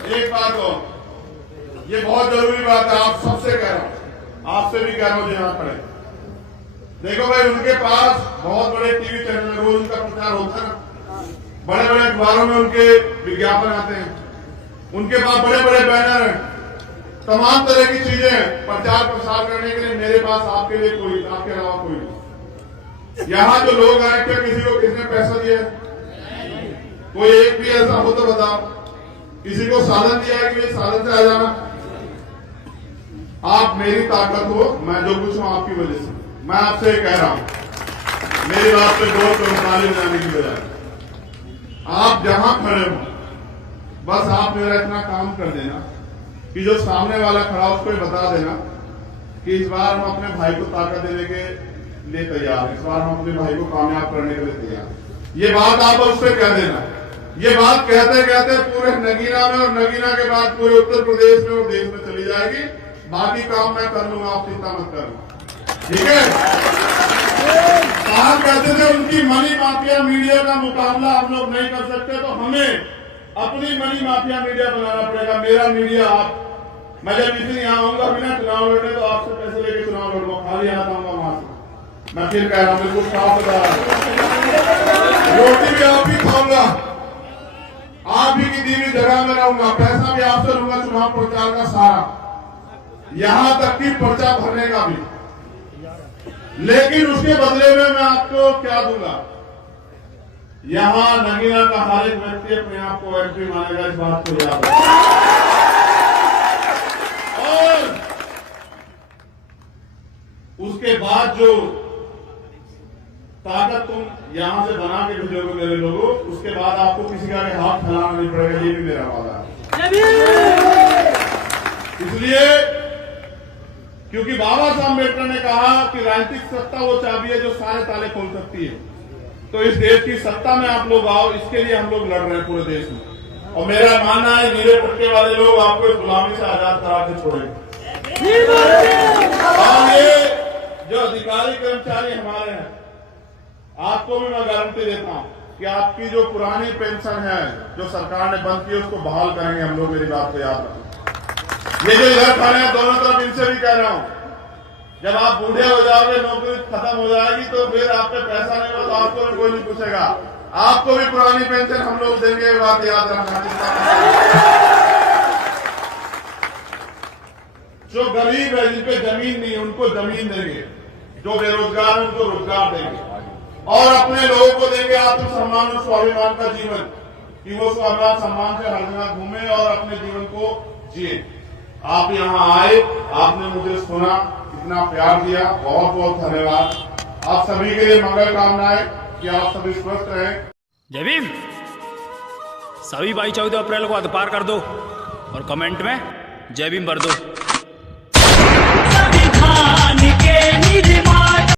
एक बात हो, ये बहुत जरूरी बात है, आप सबसे कह रहा हूं, आपसे भी कह रहा हूं, यहाँ पड़े देखो भाई, उनके पास बहुत बड़े टीवी चैनल रोज उनका प्रचार होता है, बड़े बड़े अखबारों में उनके विज्ञापन आते हैं, उनके पास बड़े बड़े बैनर हैं, तमाम तरह की चीजें प्रचार प्रसार करने के लिए। मेरे पास आपके लिए कोई, आपके अलावा कोई नहीं। यहाँ जो लोग आए, क्या किसी को किसने पैसा दिया? कोई एक भी ऐसा हो तो बताओ। किसी को साधन दिया है कि साधन से आ जाना? आप मेरी ताकत हो, मैं जो कुछ हूं आपकी वजह से। मैं आपसे कह रहा हूं, मेरी बात पे गौर करो, ताली बजाने की बजाय आप जहां खड़े हो, बस आप मेरा इतना काम कर देना कि जो सामने वाला खड़ा उसको बता देना कि इस बार हम अपने भाई को ताकत देने के लिए तैयार हैं, इस बार हम अपने भाई को कामयाब करने के लिए तैयार हैं। ये बात आप उससे कह देना। ये बात कहते कहते पूरे नगीना में और नगीना के बाद पूरे उत्तर प्रदेश में और देश में चली जाएगी। बाकी काम मैं कर लूंगा, आप चिंता मत करना, ठीक है? कहा कहते थे उनकी मनी माफिया मीडिया का मुकाबला हम लोग नहीं कर सकते, तो हमें अपनी मनी माफिया मीडिया बनाना पड़ेगा। मेरा मीडिया आप, मैं जब इसी यहाँ आऊंगा बिना चुनाव लड़ने, तो आपसे पैसे लेके चुनाव लड़ूंगा, खाली हाथ आऊंगा वहां से। मैं फिर कह रहा हूं, बिल्कुल साफ बता रहा हूं, रोटी भी आप ही खाऊंगा, आप ही की दी हुई जगह में रहूंगा, पैसा भी आपसे लूंगा, चुनाव प्रचार का सारा, यहां तक कि पर्चा भरने का भी। लेकिन उसके बदले में मैं आपको क्या दूंगा? यहां नगीना का हर एक व्यक्ति अपने आप को एमपी मानेगा, इस बात को याद रखना। और उसके बाद जो ताकत तुम यहां से बना के भेजोगे मेरे लोगों, उसके बाद आपको किसी का हाथ फैलाना नहीं पड़ेगा, ये भी मेरा वादा है। इसलिए क्योंकि बाबा साहब अम्बेडकर ने कहा कि राजनीतिक सत्ता वो चाबी है जो सारे ताले खोल सकती है। तो इस देश की सत्ता में आप लोग आओ, इसके लिए हम लोग लड़ रहे हैं पूरे देश में। और मेरा मानना है नीले पट्टे वाले लोग आपको इस गुलामी से आजाद करा के छोड़ेंगे। और ये जो अधिकारी कर्मचारी हमारे हैं, आपको भी मैं गारंटी देता हूं कि आपकी जो पुरानी पेंशन है जो सरकार ने बंद की, उसको बहाल करेंगे हम लोग, मेरी बात को याद रखें। ये जो इधर खड़े हैं दोनों तरफ, इनसे भी कह रहा हूं, जब आप बूढ़े हो जाओगे, नौकरी खत्म हो जाएगी, तो फिर आप पे पैसा नहीं होगा, तो आपको भी कोई नहीं पूछेगा, आपको भी पुरानी पेंशन हम लोग देंगे, ये बात याद रखना। जो गरीब है, जिनपे जमीन नहीं है, उनको जमीन देंगे, जो बेरोजगार है उनको रोजगार देंगे, और अपने लोगों को देंगे आत्मसम्मान और स्वाभिमान का जीवन, कि वो स्वाभिमान सम्मान से हर जगह घूमे और अपने जीवन को जिए। आप यहाँ आए, आपने मुझे सुना, इतना प्यार दिया, बहुत बहुत धन्यवाद। आप सभी के लिए मंगल कामनाएं, कि आप सभी स्वस्थ रहें। जय भीम। सभी भाई 14 अप्रैल को अध पार कर दो और कमेंट में जय भीम भर दो।